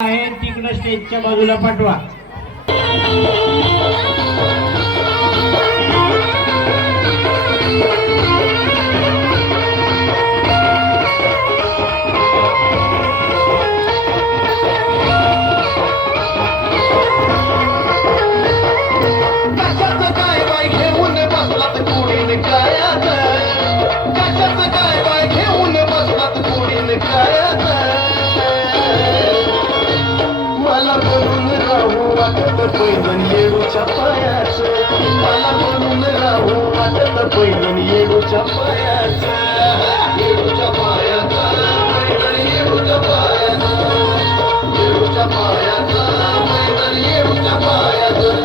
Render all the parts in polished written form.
आहे तिकडं स्टेजच्या बाजूला पाठवा. कशाचं काय बाय घेऊन बसलात कुडीन कायाचं, कशाचं काय बाय घेऊन बसलात कुडीन कायाचं. मला बनून राहू वाटत पैदन येडूच्या पायाचं, मला बनून राहू वाटत पैदन येडूच्या पायाचं. येडूच्या पायाचं पैदन येडूच्या पायाचं, येडूच्या पायाचं पैदन येडूच्या पायाचं.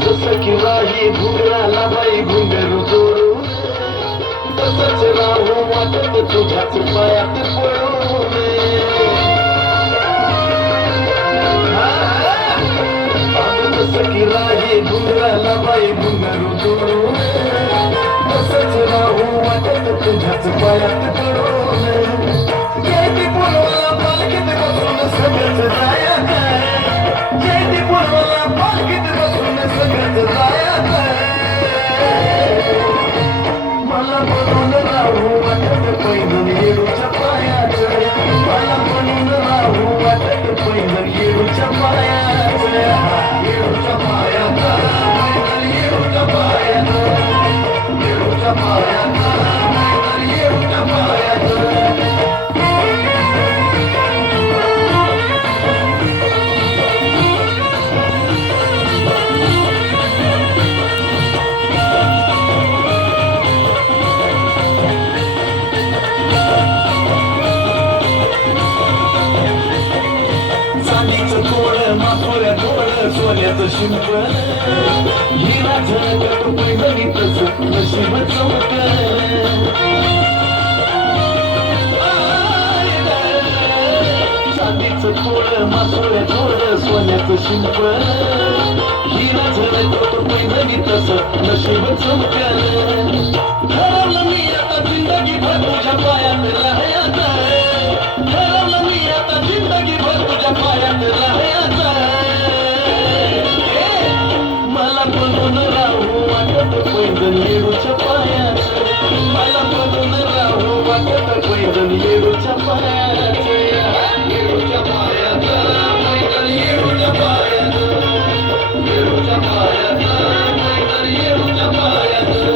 जसं की राही घुंगराला बाई घुंगरू जोडून, तसंच राहू वाटत तुझ्याच पायात पडून. जसं की राही घुंगराला बाई घुंगरू जोडून, तसंच राहू वाटत तुझ्याच पायात पडून. जयती पूर्वाला पालखीत बसून सगळंच जायचं, जयती पूर्वाला पालखीत बसून सगळंच जायचं. मला बनून राहू वाटत पैदल येडूच्या पायाचं, मला बनून राहू वाटत पैदल येडूच्या पायाचं. येडूच्या पायाचं पैदल येडूच्या पायाचं, येडूच्या पायाचं पैदल येडूच्या पायाचं. चांदीचं तोड माथोऱ्या तोड सोन्याचं शिंपण, हिरा झळकत पैदलीतच नशीब चमकलं. चांदीचं तोड माथोऱ्या तोड सोन्याचं शिंपण, हिरा झळकत पैदलीतच नशीब चमकलं. ठरवलं मी आता जिंदगीभर तुझ्या पायात राहायचं, ठरवलं मी आता जिंदगीभर तुझ्या पायात राहायचं. मला बनून राहू वाटत पैदल येडूच्या पायाचं, मला बनून राहू वाटत पैदल येडूच्या पायाचं. येडूच्या पायाचं पैदल येडूच्या पायाचं, येडूच्या पायाचं पैदल येडूच्या पायाचं.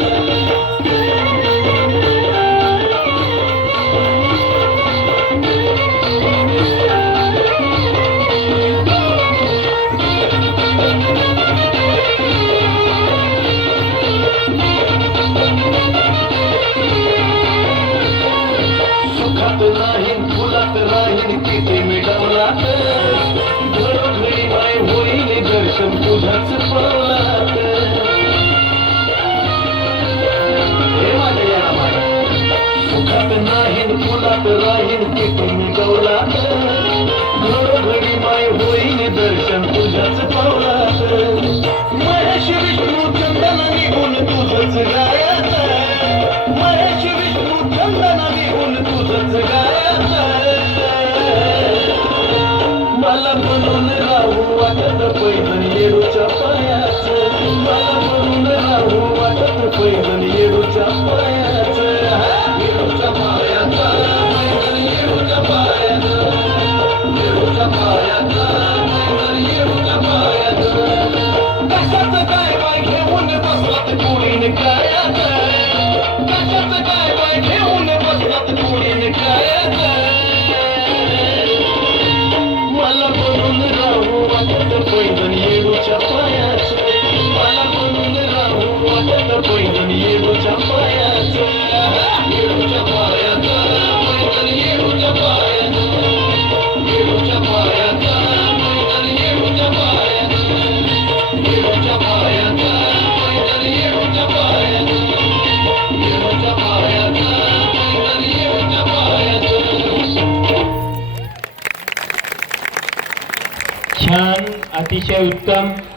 सुखात राहीन फुलात राहीन तिथे मी डवलात, घरोघरी माय होईल दर्शन तुझ्याच पवलात. हे माझ्या या माय, सुखात राहीन फुलात राहीन तिथे मी डवलात, घरोघरी माय होईल दर्शन तुझ्याच पवलात. महेश विष्णू चंदन निघून तुझंच गायचं, महेश विष्णू चंदन निघून तुझंच गायचं. मला बनून राहू वाटत पैदल येडूच्या पायाचं, मला बनून राहू वाटत पैदल येडूच्या पायाचं. येडूच्या पायाचं पैदल येडूच्या पायाचं, येडूच्या पायाचं पैदल येडूच्या पायाचं. कशाचं काय बाय घेऊन बसलात कुडीन कायाचं, कशाचं काय बाय घेऊन बसलात कुडीन कायाचं. मला बनून राहू वाटत पैदल येडूच्या पायाचं, मला बनून राहू वाटत पैदल येडूच्या पायाचं. येडूच्या पायाचं पैदल येडूच्या पायाचं, येडूच्या पायाचं पैदल येडूच्या पायाचं, येडूच्या पायाचं पैदल येडूच्या पायाचं, येडूच्या पायाचं पैदल येडूच्या पायाचं. छान, अतिशय उत्तम.